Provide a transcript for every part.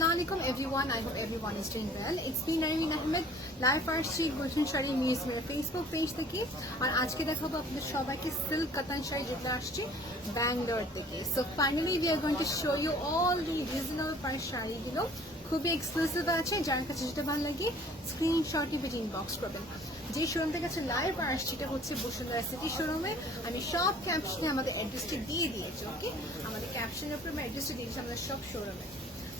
Assalamualaikum everyone. I hope everyone is doing well. It's me Nareen Ahmed, live আসছি গুলশান শাড়ি মিউজিয়ামের Facebook page থেকে। আর আজকে দেখাবো আপনাদের সবাইকে সিল্ক কাতান শাড়ি যেগুলো আসছে ব্যাঙ্গালোর থেকে। So finally we are going to show you all the reasonable price শাড়িগুলো। খুবই এক্সক্লুসিভ আছে, যার কাছে যেটা ভালো লাগে স্ক্রিনশটই পেজে ইনবক্স করবেন। যে শোরুমটার কাছে লাইভ আসছে এটা হচ্ছে বসুন্ধরা সিটি শোরুমে। আমি সব ক্যাপশনে আমাদের অ্যাড্রেসটি দিয়ে দিয়েছি, ওকে? আমাদের ক্যাপশনের উপরে আমি অ্যাড্রেসটি দিয়েছি আমাদের সব শোরুমে।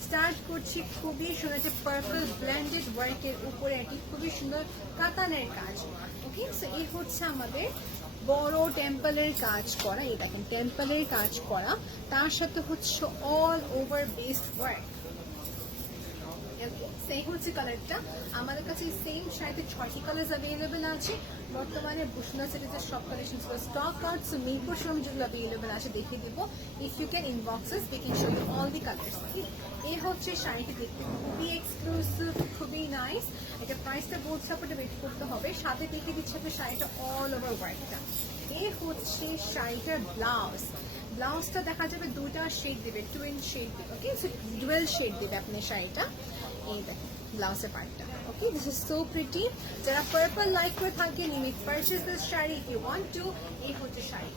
স্টার্ট করছি খুবই সুন্দর একটা পার্পল ব্লেন্ডেড ওয়ার্কের উপরে একটি খুবই সুন্দর কাতানের কাজ, ওকে? সো এই হচ্ছে আমাদের বড় টেম্পলের কাজ করা, এই দেখেন টেম্পলের কাজ করা, তার সাথে হচ্ছে অল ওভার বেসড ওয়ার্ক। সেই হচ্ছে কালারটা। আমাদের কাছে সেম শাড়িতে 6টি কালার অ্যাভেলেবেল আছে। বর্তমানে বসুন্ধরা সিটিতে সব collections stock out, so Mirpur showroom যেগুলো অ্যাভেলেবেল আছে দেখিয়ে দিব। If you can inboxes we can show you all the colours. এই হচ্ছে শাড়িটি দেখতে খুবই এক্সক্লুসিভ, খুবই নাইস। এটা প্রাইসটা বোর্ড সাপোর্টে ওয়েট করতে হবে। সাথে দেখিয়ে দিচ্ছে আপনার শাড়িটা অল ওভার ওয়ার্কটা। এই হচ্ছে শাড়িটার ব্লাউজ। ব্লাউজটা দেখা যাবে দুটা শেড দেবে, টুইন শেড দেবে, ওকে? সো ডুয়েল শেড দেবে আপনার শাড়িটা। এই দেখেন ব্লাউজের পার্টটা, okay? This is so pretty. যারা পার্পল লাইক করে থাকেন you may purchase this sari if you want to. এই হচ্ছে শাড়ি।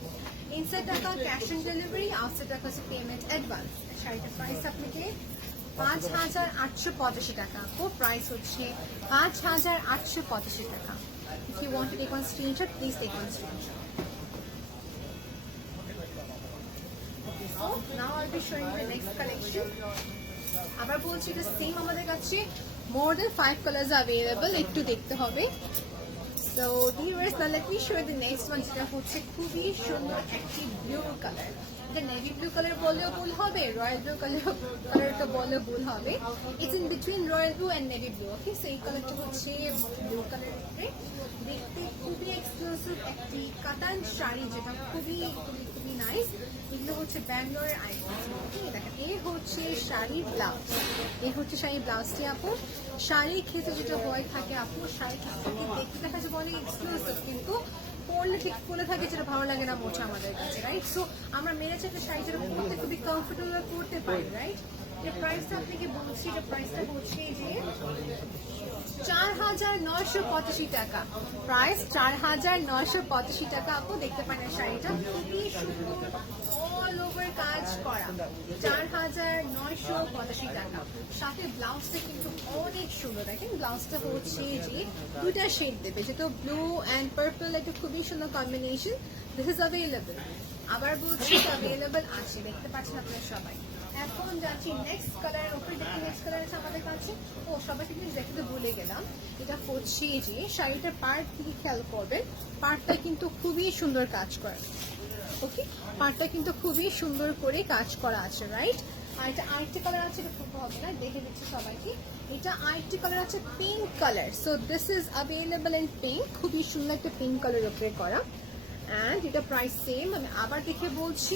ইনসাইড টাকা ক্যাশ অন ডেলিভারি, আউটসাইড টাকা হচ্ছে পেমেন্ট অ্যাডভান্স। শাড়িটার প্রাইস আপনাকে 5,885 টাকা। প্রাইস হচ্ছে 5,885 টাকা। If you want to take one screenshot please take one screenshot. So now I'll be showing you the next collection. আবার বলছি এটা সেম আমাদের কাছে মোর দেন 5 কালার্স অ্যাভেলেবল, একটু দেখতে হবে। So viewers, now let me show you the next one, যেটা হচ্ছে খুবই সুন্দর একটি ব্লু কালার। এটা নেভি ব্লু কালার বললেও ভুল হবে, রয়্যাল ব্লু কালারটা বললেও ভুল হবে। It's in between royal blue and navy blue, okay? So এই কালারটা হচ্ছে ব্লু কালারের উপরে। দেখতে খুবই এক্সক্লুসিভ একটি কাতান শাড়ি, যেটা খুবই খুবই খুবই নাইস। এগুলো হচ্ছে ব্যাঙ্গালোরের আইটেম, ওকে? দেখেন এই হচ্ছে শাড়ির ব্লাউজ। এই হচ্ছে শাড়ির ব্লাউজটি আপু। শাড়ির ক্ষেত্রে যেটা হয়ে থাকে আপু, শাড়ির ক্ষেত্রে দেখতে দেখা যাবে অনেক এক্সক্লুসিভ, কিন্তু পরলে ঠিক পরে থাকে যেটা ভালো লাগে না মোটা আমাদের কাছে, রাইট? সো আমরা মেনে চাইলে শাড়ি যেটা পরতে খুবই কমফোর্টেবল করতে পারি, রাইট? এর প্রাইসটা আপনাকে বলছি, এটা প্রাইসটা হচ্ছে যে 4,985 টাকা। প্রাইস 4,985 টাকা। আপু দেখতে পারেন শাড়িটা খুবই সুন্দর, অল ওভার কাজ করা। 4,985 টাকা। সাথে ব্লাউজটা কিন্তু অনেক সুন্দর। দেখেন ব্লাউজটা হচ্ছে যে দুইটা শেড দেবে, যেটা ব্লু অ্যান্ড পার্পল, একটা খুবই সুন্দর কম্বিনেশন। This is available. আবার বলছি অ্যাভেলেবল আছে, দেখতে পাচ্ছেন আপনারা সবাই। এখন যাচ্ছি নেক্সট কালারের উপরে। দেখি নেক্সট কালার আছে আমাদের কাছে। ও সবাইকে জিনিস দেখতে ভুলে গেলাম, এটা হচ্ছে যে শাড়িটার পার্ট থেকে খেয়াল করবেন, পার্টটা কিন্তু খুবই সুন্দর কাজ করা, ওকে? পার্টটা কিন্তু খুবই সুন্দর করে কাজ করা আছে, রাইট? আর এটা আরেকটি কালার আছে, এটা খুব হবে না, দেখে দিচ্ছি সবাইকে। এটা আরেকটি কালার আছে pink colour. So this is available in pink. খুবই সুন্দর একটা পিঙ্ক কালারের উপরে করা। অ্যান্ড এটা প্রাইস সেম, আমি আবার দেখে বলছি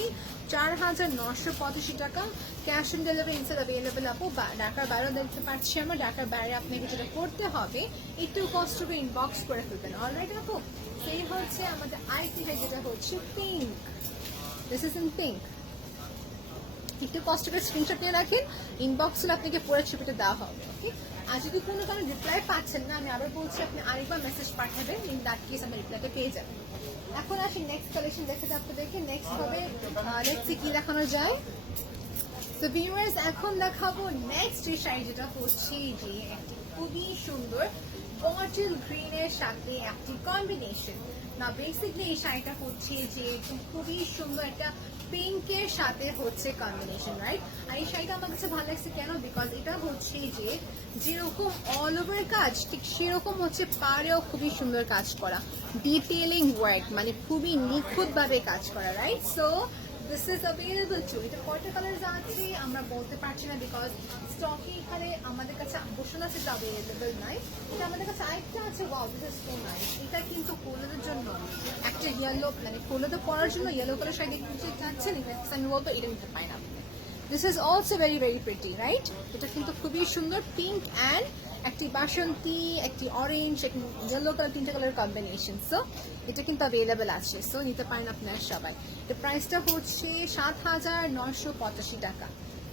4,985 টাকা। Cash on delivery inside available আপু। ঢাকার বাইরেও দেখতে পাচ্ছি আমরা, ঢাকার বাইরে আপনাকে যেটা করতে হবে একটু কষ্ট করে ইনবক্স করে ফেলবেন, অলরাইট আপু? সেই হচ্ছে আমাদের আরেকটি শাড়ি, যেটা হচ্ছে pink. This is in pink. একটু কষ্ট করে স্ক্রিনশট নিয়ে রাখেন, ইনবক্স হলে আপনাকে পুরো ছবিটা দেওয়া হবে, ওকে? আর যদি কোনো কারণে রিপ্লাই পাচ্ছেন না, আমি আবার বলছি আপনি আরেকবার মেসেজ পাঠাবেন, ইন দ্যাট কেস আমি রিপ্লাইটা পেয়ে যাবেন। এখন আসি নেক্সট কালেকশন দেখাতে আপনাদেরকে। নেক্সট হবে লেটস কি দেখানো যায়। তো ভিউয়ার্স, এখন দেখাবো নেক্সট যে শাড়ি, যেটা হচ্ছে যে একটি খুবই সুন্দর বটল গ্রিনের সাথে একটি কম্বিনেশন। না বেসিকলি এই শাড়িটা হচ্ছে যে খুবই সুন্দর একটা পিঙ্কের সাথে হচ্ছে কম্বিনেশন, রাইট? আর এই শাড়িটা আমার কাছে ভালো লাগছে কেন, বিকজ এটা হচ্ছে যে যেরকম অল ওভার কাজ, ঠিক সেরকম হচ্ছে পাড়েও খুবই সুন্দর কাজ করা, ডিটেলিং ওয়ার্ক, মানে খুবই নিখুঁতভাবে কাজ করা, right? So this is available to. এটা কয়টা কালার আছে আমরা বলতে পারছি না, বিকজ স্টকে এখানে আমাদের কাছে বসুন্ধরা সেটা অ্যাভেলেবল নাই। এটা আমাদের কাছে আরেকটা আছে, wow this is so nice. এটা কিন্তু হলুদের জন্য একটা ইয়েলো, মানে হলুদে পরার জন্য ইয়েলো কালার শাড়ি দেখতে চাচ্ছেন, আমি বলবো এটা নিতে পারেন আপনি। This is also very very pretty, right? এটা কিন্তু খুবই সুন্দর, পিঙ্ক অ্যান্ড একটি বাসন্তী, একটি অরেঞ্জ, একটি ইয়েলো কালার, তিনটা কালার কম্বিনেশন। সো এটা কিন্তু অ্যাভেলেবেল আছে, সো নিতে পারেন আপনারা সবাই। এর প্রাইসটা হচ্ছে 7,985 টাকা।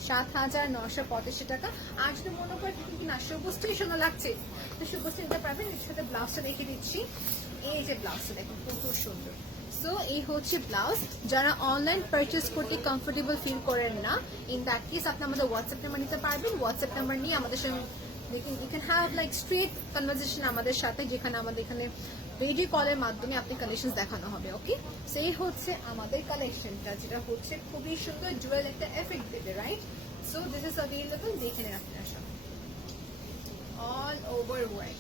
7,985 টাকা। আর যদি মনে করেন কি না সবুজটাই সুন্দর লাগছে, তো সবুজটা নিতে পারবেন। এর সাথে ব্লাউজটা দেখে দিচ্ছি, এই যে ব্লাউজটা দেখুন কত সুন্দর। সো এই হচ্ছে ব্লাউজ। যারা অনলাইন পারচেস করতে কমফোর্টেবল ফিল করেন না, ইন দ্যাট কেস আপনি আমাদের হোয়াটসঅ্যাপ নাম্বার নিতে পারবেন। হোয়াটসঅ্যাপ নাম্বার নিয়ে আমাদের সঙ্গে দেখুন, you can have like straight conversation আমাদের সাথে, যেখানে আমাদের এখানে ভিডিও কলের মাধ্যমে আপনি কালেকশন দেখানো হবে। ওকে, সেই হচ্ছে আমাদের কালেকশনটা, যেটা হচ্ছে খুবই সুন্দর, জুয়েল একটা এফেক্ট দেবে, right? So this is available, দেখে নেন আপনারা সব অল ওভার ওয়ার্ক।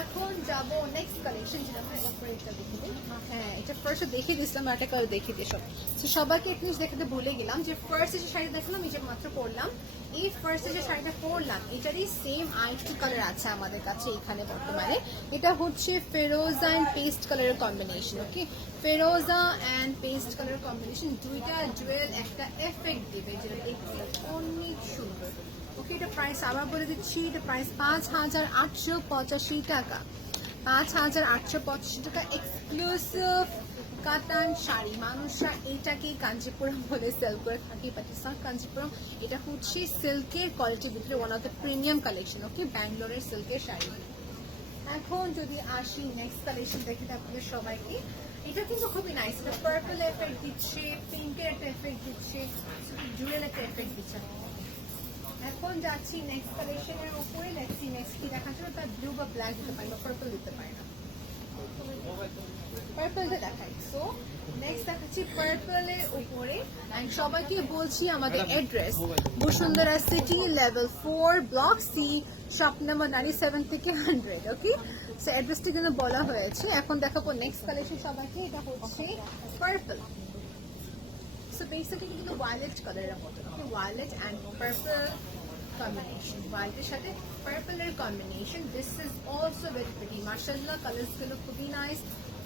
এখন যাব নেক্সট কালেকশন, যেটা আমরা উপরে একটা দেখে দিই। হ্যাঁ, এটা ফার্স্ট দেখিয়ে দিয়েছিলাম, একটা কালার দেখিয়ে দিই সব। তো সবাইকে একটু দেখাতে ভুলে গেলাম যে ফার্স্ট যে শাড়ি দেখালাম, এই যে মাত্র পরলাম, এই ফার্স্ট যে শাড়িটা পরলাম এটারই সেম আরেকটি কালার আছে আমাদের কাছে এখানে বর্তমানে। এটা হচ্ছে ফেরোজা অ্যান্ড পেস্ট কালারের কম্বিনেশন। ওকে, ফেরোজা অ্যান্ড পেস্ট কালারের কম্বিনেশন, দুইটা জুয়েল একটা এফেক্ট দেবে, যেটা দেখতে অনেক সুন্দর। ওকে, এটা প্রাইস আবার বলে দিচ্ছি, এটা প্রাইস 5,885 টাকা। 5,885 টাকা এক্সক্লুসিভ কাতান শাড়ি। মানুষরা এটাকেই কাঞ্জিপুরম বলে সেল করে থাকে, পাকিস্তান কাঞ্জিপুরম। এটা হচ্ছে সিল্কের কোয়ালিটির ভিতরে one of the premium collection. Okay, ব্যাঙ্গালোরের সিল্কের শাড়ি। এখন যদি আসি নেক্সট কালেকশন দেখে আপনাদের সবাইকে, এটা কিন্তু খুবই নাইস। এটা পার্পল এফেক্ট দিচ্ছে, পিঙ্কের একটা এফেক্ট দিচ্ছে, জুয়েল একটা এফেক্ট দিচ্ছে। এখন যাচ্ছি নেক্সট কালেকশনের উপরে। দেখছি নেক্সট কি দেখা যাবে, তার ব্লু বা ব্ল্যাক দিতে পারি বা পার্পল দিতে পারি না, পার্পলটা দেখাই। সো নেক্সট দেখাচ্ছি পার্পলের উপরে। এন্ড সবাইকে বলছি আমাদের address Bashundhara city, level 4, block C, shop number 97 থেকে 100। ওকে, সো অ্যাড্রেসটি কিন্তু বলা হয়েছে। এখন দেখাবো নেক্সট কালেকশন সবাইকে, এটা হচ্ছে পার্পল। সো বেসিক্যালি কিন্তু ভায়োলেট কালারের মতো, okay, violet and purple combination, ভায়োলেটের সাথে পার্পলের কম্বিনেশন। This is also very pretty, মাশাআল্লাহ। কালার্স গুলো খুবই নাইস,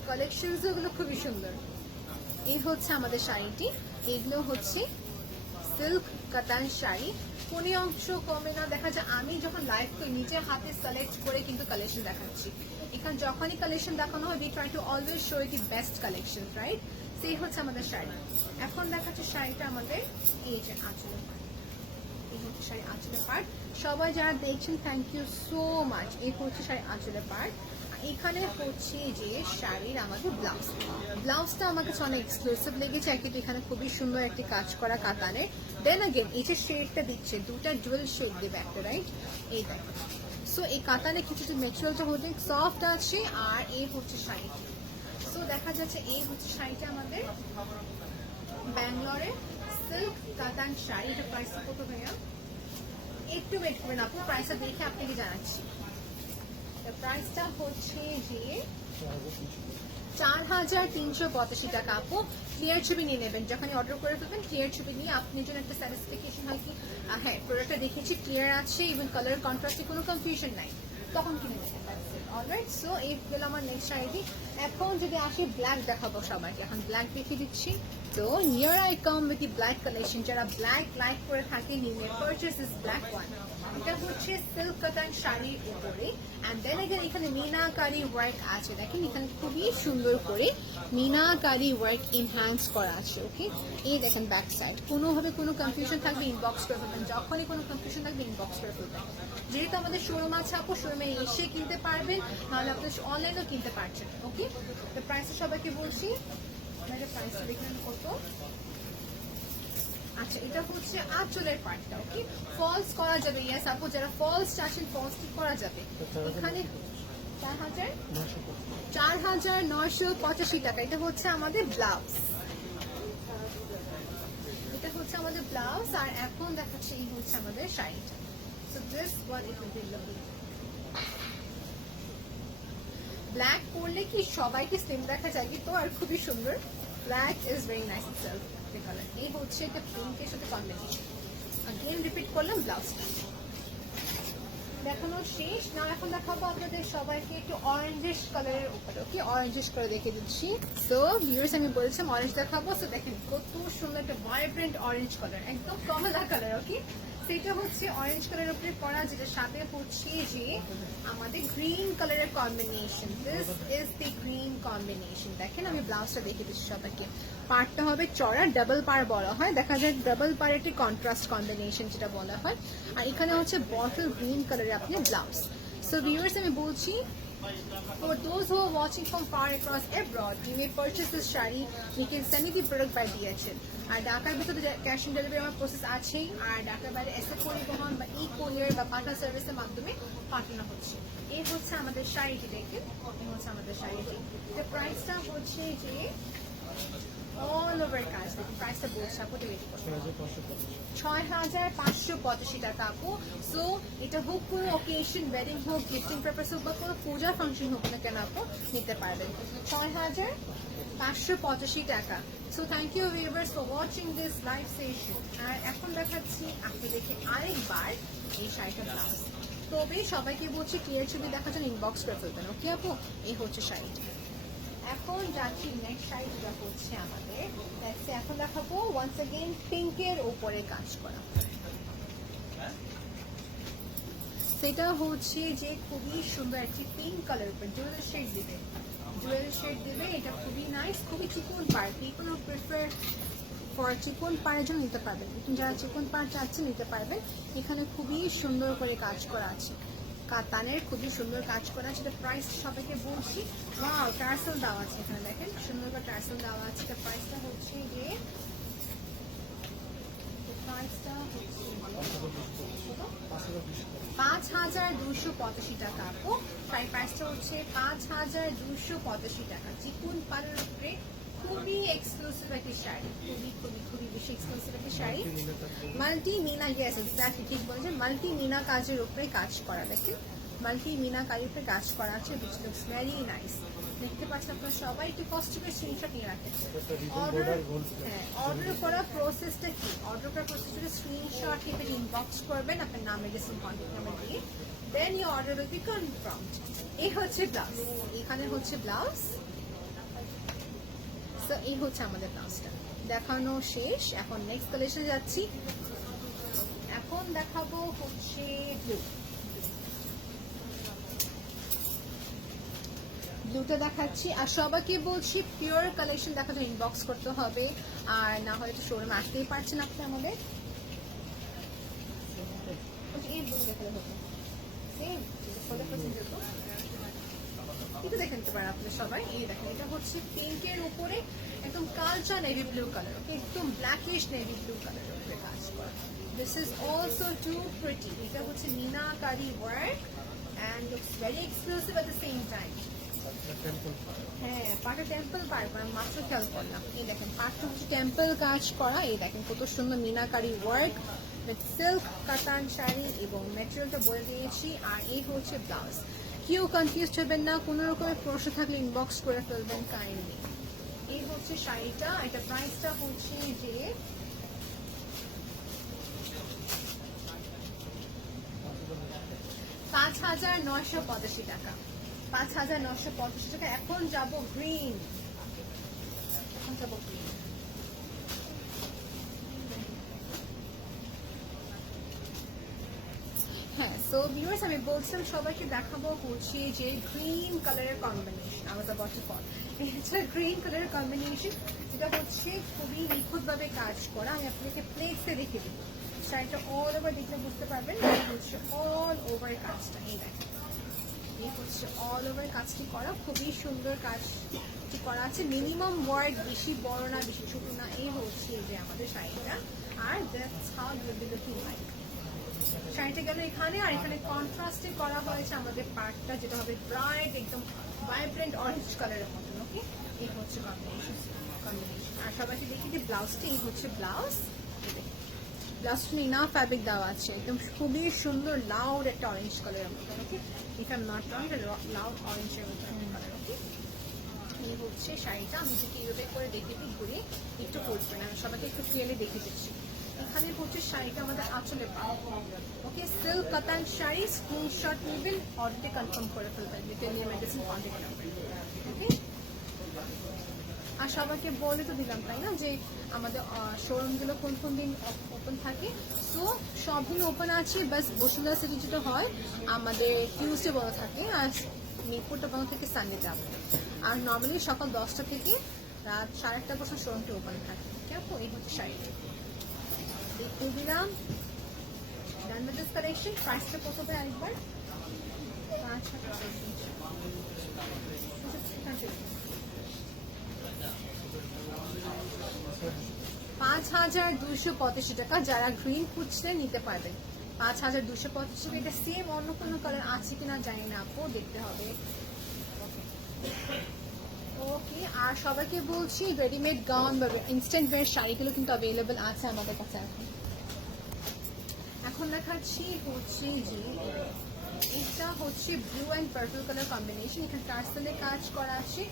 কালেকশনস গুলো খুবই সুন্দর। এই হচ্ছে আমাদের শাড়িটি, এগুলো হচ্ছে সিল্ক কাতান শাড়ি, কোনো অংশ কমে না। দেখা যায় আমি যখন লাইভ করি নিজের হাতে সিলেক্ট করে কিন্তু কালেকশন দেখাচ্ছি। এখানে যখনই কালেকশন দেখানো হয়, we try to always show the best collection, right? সেই হচ্ছে আমাদের শাড়ি। এখন দেখাচ্ছে শাড়িটা আমাদের এই যে আঁচলের পার্ট, এই হচ্ছে শাড়ি আঁচলের পার্ট। সবাই যারা দেখছেন থ্যাংক ইউ সো মাচ। এই হচ্ছে শাড়ি আঁচলের পার্ট। এখানে হচ্ছে যে শাড়ির আমাদের ব্লাউজ, ব্লাউজটা আমার কাছে অনেক এক্সক্লুসিভ লেগেছে। একটি এখানে খুবই সুন্দর একটি কাজ করা কাতানের। দেন আগেন এই যে শেডটা দিচ্ছে, দুটা জুয়েল শেড দেবে একটা, রাইট? এই দেখো। সো এই কাতানে কিছু মেটেরিয়ালটা হচ্ছে সফট আছে। আর এই হচ্ছে শাড়ি। সো দেখা যাচ্ছে এই হচ্ছে শাড়িটা আমাদের ব্যাঙ্গালোরের সিল্ক কাতান শাড়ি। এটা প্রাইস কত ভাইয়া? একটু ওয়েট করবেন আপু, প্রাইসটা দেখে আপনাকে জানাচ্ছি। প্রাইসটা হচ্ছে যে 4,385 টাকা। আপু ক্লিয়ার ছবি নিয়ে নেবেন, যখন অর্ডার করে ফেলবেন ক্লিয়ার ছবি নিয়ে আপনার জন্য একটা স্যাটিসফিকেশন হয় কি হ্যাঁ প্রোডাক্টটা দেখেছি, ক্লিয়ার আছে, ইভেন কালার কন্ট্রাস্টে কোনো কনফিউশন নাই, তখন কিনে নেবেন। অলরাইট, সো এই হলো আমার নেক্সট শাড়িটি। এখন যদি আসি ব্ল্যাক দেখাবো সবাইকে, এখন ব্ল্যাক দেখিয়ে দিচ্ছি। তো near I come with the black collection. যারা ব্ল্যাক লাইক করে থাকে, নিয়ে পারচেস দিস ব্ল্যাক ওয়ান। এটা হচ্ছে সিল্ক কাতান শাড়ির উপরে, অ্যান্ড দেন এখানে এখানে মিনাকারি ওয়ার্ক আছে। দেখেন এখানে খুবই সুন্দর করে মিনাকারি ওয়ার্ক এনহ্যান্স করা আছে। ওকে, এই দেখেন ব্যাক সাইড। কোনোভাবে কোনো কনফিউশন থাকবে ইনবক্স করে ফেলবেন, যখনই কোনো কনফিউশন থাকবে ইনবক্স করে ফেলবেন। যেহেতু আমাদের শোরুম আছে আপু, শোরুমে এসে কিনতে পারবেন, নাহলে আপনি অনলাইনেও কিনতে পারছেন। ওকে, তো প্রাইসটা সবাইকে বলছি, আপনাদের প্রাইসটা দেখেন কত। আচ্ছা, এটা হচ্ছে আঁচলের পার্টটা। ওকে, ফলস করা যাবে। ইয়েস আপু, যারা ফলস চাচ্ছেন ফলস কি করা যাবে। এখানে 4,985 টাকা। এটা হচ্ছে আমাদের ব্লাউজ, এটা হচ্ছে আমাদের ব্লাউজ। আর এখন দেখাচ্ছে এই হচ্ছে আমাদের শাড়িটা। So this one it will be looking black পরলে কি সবাইকে সেম দেখা যায় কি, তো আর খুবই সুন্দর। Black is very nice itself colour. এই হচ্ছে এটা পিঙ্কের সাথে কম্বিনেশন। আগেন রিপিট করলাম ব্লাউজটা। দেখানো শেষ না, এখন দেখাবো আপনাদের সবাইকে একটু অরেঞ্জিশ কালারের উপরে। ওকে, অরেঞ্জিশ করে দেখে দিচ্ছি। সো ভিউয়ার্স, আমি বলেছিলাম অরেঞ্জ দেখাবো। সো দেখেন কত সুন্দর একটা ভাইব্রেন্ট অরেঞ্জ কালার, একদম কমলা কালার। ওকে, সেটা হচ্ছে অরেঞ্জ কালারের উপরে করা, যেটা সাথে হচ্ছে যে আমাদের গ্রিন কালারের combination. This is the green combination. দেখেন আমি ব্লাউজটা দেখে দিচ্ছি সবাইকে। পার্টটা হবে চড়া, ডাবল পার বলা হয়, দেখা যায় ডাবল পার একটি কন্ট্রাস্ট কম্বিনেশন যেটা বলা হয়। আর এখানে হচ্ছে বটল গ্রিন কালারের আপনি ব্লাউজ। সো ভিউয়ার্স আমি বলছি, for those who are watching from far across abroad, you may purchase this shari. We can send you the product by DHL. আর ঢাকার ভিতরে ক্যাশ অন ডেলিভারি আমার প্রসেস আছেই, আর ঢাকার বাইরে এসএ পরিবহন বা ই কোরিয়ার বা পাঠা সার্ভিসের মাধ্যমে পাঠানো হচ্ছে। এই হচ্ছে আমাদের শাড়িটি, দেখেন এই হচ্ছে আমাদের শাড়িটি। প্রাইসটা হচ্ছে যে অল ওভার কাজ, দেখুন প্রাইসটা বলছে আপু, 6,585 টাকা আপু। সো এটা হোক কোনো অকেশন, ওয়েডিং হোক, গিফটিং পারপাস হোক বা কোনো পূজা ফাংশন হোক না কেন আপু নিতে পারবেন, 6,585 টাকা। So thank you viewers for watching this live session. আর এখন দেখাচ্ছি আপনি দেখে আরেকবার এই শাড়িটা ব্লাউজ। তবে সবাইকে বলছি ক্লিয়ার ছবি দেখার জন্য ইনবক্স করে ফেলবেন, ওকে আপু? এই হচ্ছে শাড়িটি। এখন যাচ্ছি নেক্সট শাড়ি, যেটা হচ্ছে আমাদের এখন দেখাবো ওয়ান্স अगेन পিঙ্কের উপরে কাজ করা। সেটা হচ্ছে যে খুবই সুন্দর একটি পিঙ্ক কালার উপরে জুয়েল শেড দিবে, জুয়েল শেড দিবে। এটা খুবই নাইস, খুবই চিকন পার। পিপল প্রেফার ফর চিকন পাড়ের জন্য নিতে পারবেন, যারা চিকন পাড় চাচ্ছেন নিতে পারবেন। এখানে খুবই সুন্দর করে কাজ করা আছে, কাতানের খুবই সুন্দর কাজ করা। সেটা প্রাইস সবাইকে বলছি, ওয়াও টার্সেল দেওয়া আছে এখানে, দেখেন সুন্দর করে টার্সেল দেওয়া আছে। এটা প্রাইসটা হচ্ছে যে 5,285 টাকা আপু। শাড়ির প্রাইসটা হচ্ছে 5,285 টাকা। চিকুন পাড়ের উপরে খুবই এক্সক্লুসিভ একটি শাড়ি, খুবই খুবই খুবই বেশি এক্সক্লুসিভ একটি শাড়ি। মাল্টি মিনা, ইয়েস এক্স্যাক্টলি ঠিক বলছেন, মাল্টি মিনা কাজের উপরে কাজ করা। দেখেন মাল্টি মিনা কাজের উপরে কাজ করা আছে, which looks very nice। দেখতে পাচ্ছেন আপনারা সবাই, একটু কষ্ট করে স্ক্রিনশট নিয়ে রাখেন। অর্ডার করা প্রসেসটা কি? অর্ডার করা প্রসেসটা স্ক্রিনশট নেবেন, ইনবক্স করবেন আপনার নাম, এড্রেস, কন্ট্যাক্ট নাম্বার দিয়ে, then you order will be confirmed. এই হচ্ছে ব্লাউজ, এখানে হচ্ছে ব্লাউজ। সো এই হচ্ছে আমাদের ব্লাউজটা দেখানো শেষ। এখন নেক্সট কালেকশনে যাচ্ছি। এখন দেখাবো হচ্ছে ব্লু। ব্লুটা দেখাচ্ছি, আর সবাইকে বলছি পিওর কালেকশন দেখার জন্য ইনবক্স করতে হবে, আর না হলে তো শোরুমে আসতেই পারছেন আপনি আমাদের। এই ব্লু দেখালে হতো, সেম এটা দেখে নিতে পারেন আপনি সবাই। এই দেখেন এটা হচ্ছে পিঙ্কের উপরে একদম কালচা নেভি ব্লু কালার, ওকে একদম ব্ল্যাকিশ নেভি ব্লু কালার উপরে কাজ করা। This is also too pretty. এটা হচ্ছে meenakari work and looks very exclusive at the same time. হ্যাঁ পাটা টেম্পল পার্ক, মাত্র খেয়াল করলাম। এই দেখেন পাটটা হচ্ছে টেম্পল কাজ করা। এই দেখেন কত সুন্দর মিনাকারি ওয়ার্ক, সিল্ক কাতান শাড়ি, এবং ম্যাটেরিয়ালটা বলে দিয়েছি। আর এই হচ্ছে ব্লাউজ। কেউ কনফিউজ হবেন না, কোনো রকমের প্রশ্ন থাকলে ইনবক্স করে ফেলবেন কাইন্ডলি। এই হচ্ছে শাড়িটা, এটা প্রাইসটা হচ্ছে যে 5,985 টাকা। 5,985 টাকা। এখন যাব গ্রিন, এখন যাব গ্রিন। হ্যাঁ সো ভিউয়ার্স আমি বলছিলাম সবাইকে দেখাবো হচ্ছে যে গ্রিন কালারের কম্বিনেশন। আমাদের বটল এটা গ্রিন কালারের কম্বিনেশন, যেটা হচ্ছে খুবই নিখুঁতভাবে কাজ করা। আমি আপনাকে প্লেটসে দেখে দেবো, শাড়িটা অল ওভার দেখলে বুঝতে পারবেন। হচ্ছে অল ওভার কাজটা, এই দেখেন এই হচ্ছে অল ওভার কাজটি করা, খুবই সুন্দর কাজটি করা আছে। মিনিমাম ওয়ার্ড, বেশি বড় না বেশি ছোট না। এই হচ্ছে যে আমাদের শাড়িটা, আর that's how you will be looking like. শাড়িটা গেল এখানে, আর এখানে কন্ট্রাস্টে করা হয়েছে আমাদের পার্টটা, যেটা হবে ব্রাইট একদম ভাইব্রেন্ট অরেঞ্জ কালারের মতন, ওকে? এই হচ্ছে কম্বিনেশন। আর সবাইকে দেখি যে ব্লাউজটি, এই হচ্ছে ব্লাউজ। ব্লাউজটা না ফ্যাব্রিক দেওয়া আছে, একদম খুবই সুন্দর লাউড একটা অরেঞ্জ কালারের মতন, okay? If I am not wrong, loud অরেঞ্জের মতন কালার, ওকে? এই হচ্ছে শাড়িটা। আমি যদি এইভাবে করে দেখে দিই ঘুরে, একটু করবে না, সবাইকে একটু ক্লিয়ারলি দেখে দিচ্ছি। এখানে হচ্ছে শাড়িটা আমাদের আঁচলে পাবো, ওকে? সিল্ক কাতান শাড়ি। স্ক্রিনশট নেবেন, অর্ডারটি কনফার্ম করে ফেলবেন, ডিটেল নিয়ে মেডিসিন কন্ট্যাক্ট নাম্বার, ওকে? আর সবাইকে বলে তো দিলাম তাই না যে আমাদের শোরুমগুলো কোন কোন দিন ওপেন থাকে। সো সব দিন ওপেন আছে, বাস বসুন্ধরা সিটি যেটা হয় আমাদের টিউসডে বন্ধ থাকে, আর মিরপুরটা বন্ধ থেকে সানডেতে আপু। আর নর্মালি সকাল 10টা থেকে রাত 8:30 পর্যন্ত শোরুমটা ওপেন থাকে। আপু এই হচ্ছে শাড়িটা দেখিয়ে দিলাম। Done with this collection. প্রাইসটা কত হবে আরেকবার? 5,285 টাকা। যারা গ্রিন খুঁজছে নিতে পারবেন 5,285 টাকা। এটা সেম অন্য কোনো কালার আছে কিনা জানি না আপু, দেখতে হবে। ওকে, আর সবাইকে বলছি রেডিমেড গাউন বা ইনস্ট্যান্ট ওয়্যার শাড়িগুলো কিন্তু অ্যাভেলেবেল আছে আমাদের কাছে এখন। এখন দেখাচ্ছি হচ্ছে যে এটা হচ্ছে blue and purple colour combination, এখানে টার্সেলে কাজ করা আছে।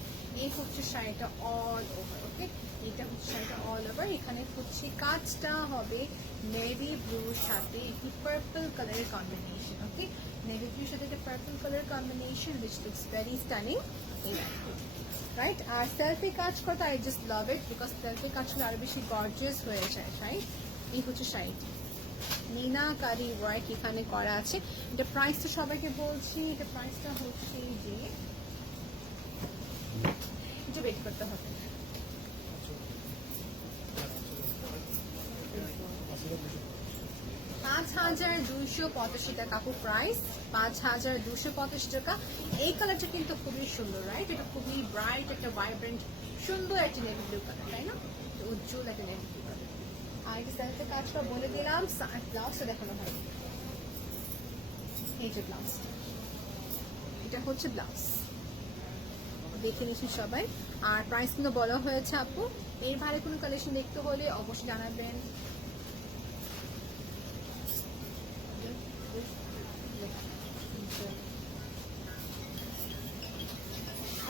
এই হচ্ছে শাড়িটা অল ওভার। ওকে, এটা হচ্ছে শাড়িটা অল ওভার। এখানে হচ্ছে কাজটা হবে নেভি ব্লুর সাথে একটি পার্পল কালারের কম্বিনেশন। ওকে, নেভি ব্লুর সাথে একটা purple colour combination which looks very stunning. Right, আর সেলফি কাজ করতে I just love it, because selfie কাজ করলে আরো বেশি গর্জিয়াস হয়ে যায়। রাইট, এই হচ্ছে শাড়িটি মিনাকারি ওয়ার্ক এখানে করা আছে। এটা প্রাইসটা সবাইকে বলছি, এটা প্রাইসটা হচ্ছে যে এটা বেট করতে হবে 5,285 টাকা আপু প্রাইস, 5,285 টাকা। এই কালারটা কিন্তু খুবই সুন্দর। রাইট, এটা খুবই ব্রাইট একটা ভাইব্রেন্ট সুন্দর একটা নেভি ব্লু কালার, তাই না? উজ্জ্বল একটা নেভি ব্লু কালার। আর এটা সেলফে কাজটা বলে দিলাম। ব্লাউজটা দেখানো হয়, এই যে ব্লাউজ, এটা হচ্ছে ব্লাউজ, দেখে নিচ্ছি সবাই। আর প্রাইস কিন্তু বলা হয়েছে আপু। এর ভালো কোনো কালেকশন দেখতে হলে অবশ্যই জানাবেন।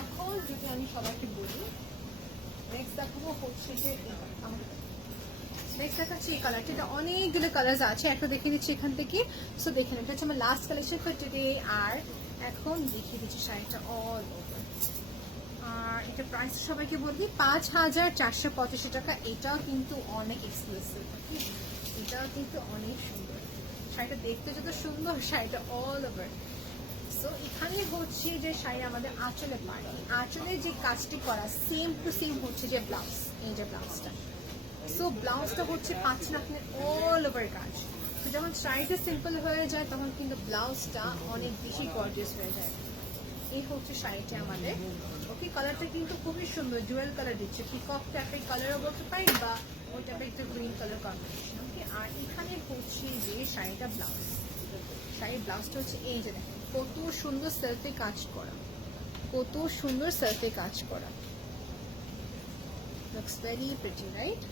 এখন যদি আমি সবাইকে বলি নেক্সট দেখাবো হচ্ছে যে নেক্সট দেখাচ্ছি এই কালারটা। এটা অনেকগুলো কালার আছে, একটা দেখে দিচ্ছি এখান থেকে। সো দেখে এটা হচ্ছে আমার লাস্ট কালেকশন ফর টুডে। আর এখন দেখিয়ে দিচ্ছি শাড়িটা অল ওভার। আর এটা প্রাইস সবাইকে বলি 5,485 টাকা। এটাও কিন্তু অনেক এক্সক্লুসিভ, এটাও কিন্তু অনেক সুন্দর। শাড়িটা দেখতে যত সুন্দর, শাড়িটা অল ওভার। সো এখানে হচ্ছে যে শাড়ি আমাদের আঁচলে পায়, আঁচলে যে কাজটি করা সেম টু সেম হচ্ছে যে ব্লাউজ, এই যে ব্লাউজটা। সো ব্লাউজটা হচ্ছে পাচ্ছেন আপনি অল ওভার কাজ। তো যখন শাড়িটা সিম্পল হয়ে যায় তখন কিন্তু ব্লাউজটা অনেক বেশি গর্জিয়াস হয়ে যায়। এই হচ্ছে শাড়িটা আমাদের। ওকে, কালারটা কিন্তু খুবই সুন্দর, জুয়েল কালার দিচ্ছে, পিকক টাইপের কালারও বলতে পারি বা ওই টাইপের একটা গ্রিন কালার কম্বিনেশন। ওকে, আর এখানে হচ্ছে যে শাড়িটা ব্লাউজ, শাড়ির ব্লাউজটা হচ্ছে এই যে দেখেন কত সুন্দর সেলফে কাজ করা, কত সুন্দর সেলফে কাজ করা। Looks very pretty, right?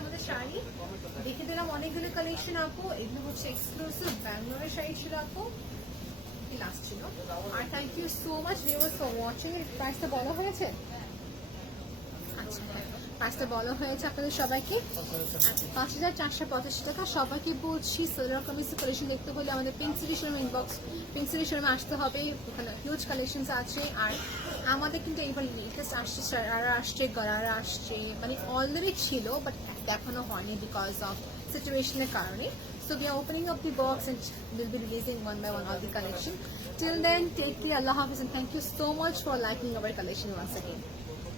আমাদের শাড়ি দেখে দিলাম অনেকগুলো কালেকশন আপু। এগুলো হচ্ছে এক্সক্লুসিভ ব্যাঙ্গালোরের শাড়ি ছিল আপু, লাস্ট ছিল। আর thank you so much viewers for watching. প্রাইসটা বলা হয়েছে, আচ্ছা হ্যাঁ প্রাইসটা বলা হয়েছে আপনাদের সবাইকে 5,485 টাকা। সবাইকে বলছি সালোয়ার কামিজের কালেকশন দেখতে হলে আমাদের pink city showroom inbox, pink city শোরুমে আসতে হবে, ওখানে হিউজ কালেকশন আছে। আর আমাদের কিন্তু এইবার লেটেস্ট আসছে, সারারা আসছে, গরারা আসছে, মানে অলরেডি ছিল বাট দেখানো হয়নি বিকজ অফ সিচুয়েশনের কারণে। So we are opening up the box and we'll be releasing one by one all the collection. Till then, take care, Allah Hafiz, and thank you so much for liking our collection once again.